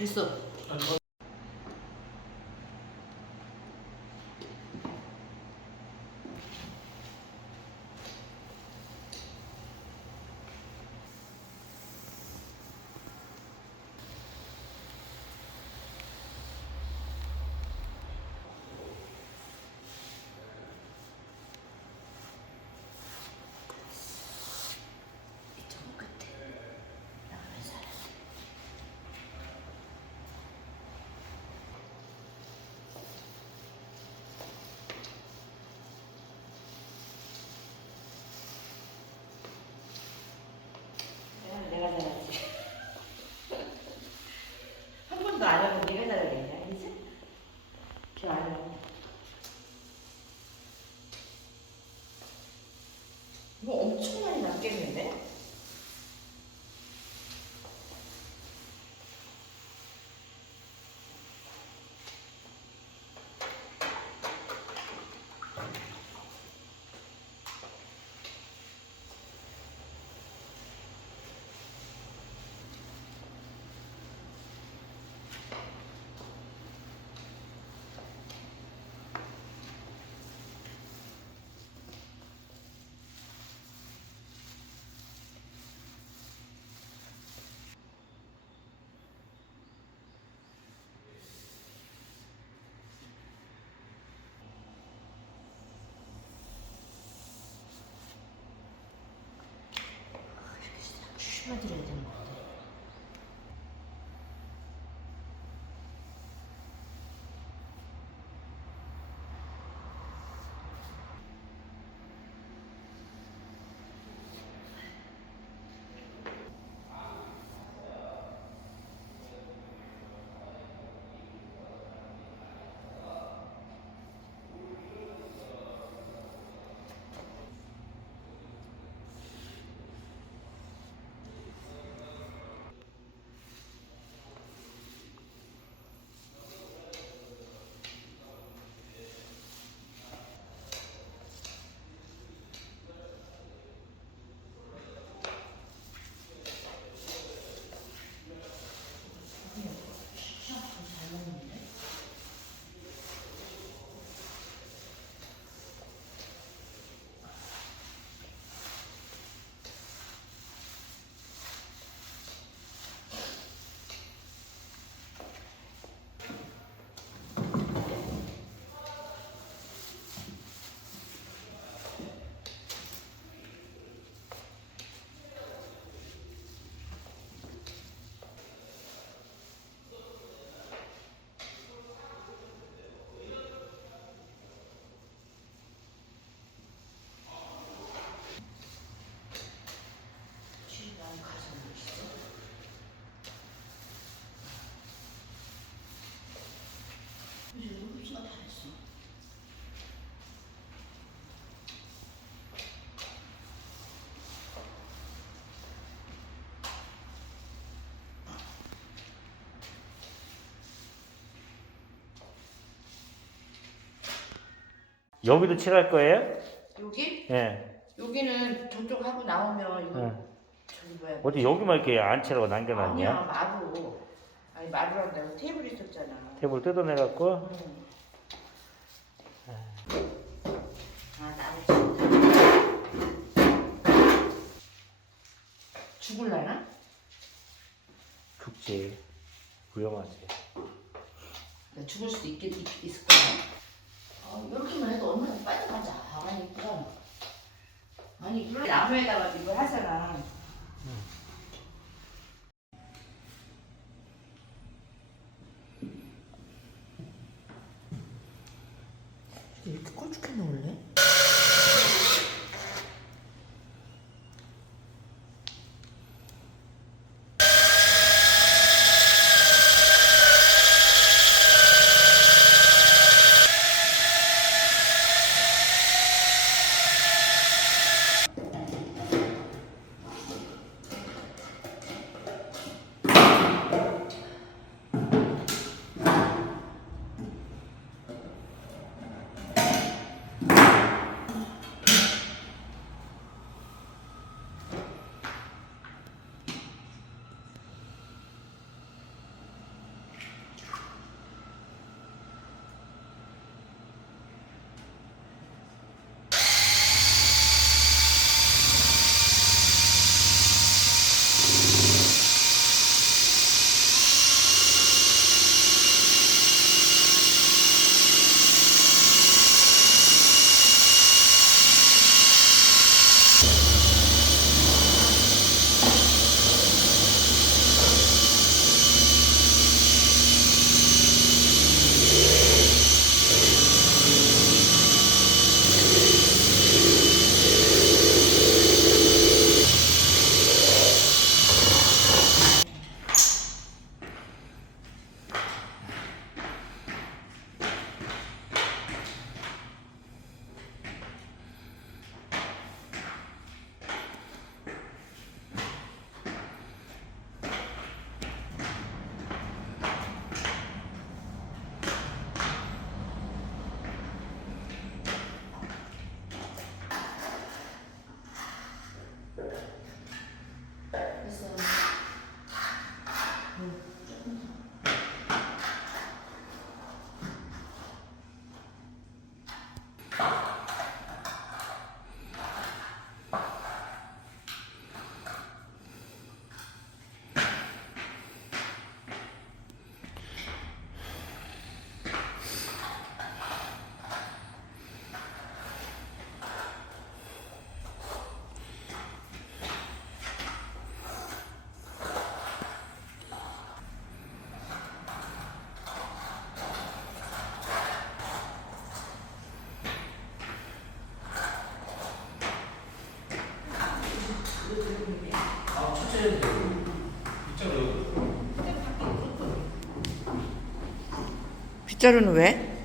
됐어. 이쪽 끝에 나가면 살아. 내가 잘했지. 한 번도 안 하고 내가 잘했냐, 이제? 저 안 하고. 이거 엄청 많이 남겠는데? 심어드려야 되는 것 같아. 여기도 칠할 거예요? 여기? 예. 여기는 저쪽 하고 나오면 이거 예. 저기 뭐야? 어디 여기만 이렇게 안 칠하고 아니야, 남겨놨냐? 마루. 아니 마루랑 내가 테이블 있었잖아. 테이블 뜯어내갖고. 응. 아 나를 진짜 죽을라나? 죽지. 위험하지. 나 죽을 수도 있을 거야. 이렇게만 해도 얼마나 빨리 가자. 아니 이쁘다. 아니 이걸 나무에다가 이걸 하잖아. 이렇게 꼴쭉해 놓을래? 빗자루는 왜?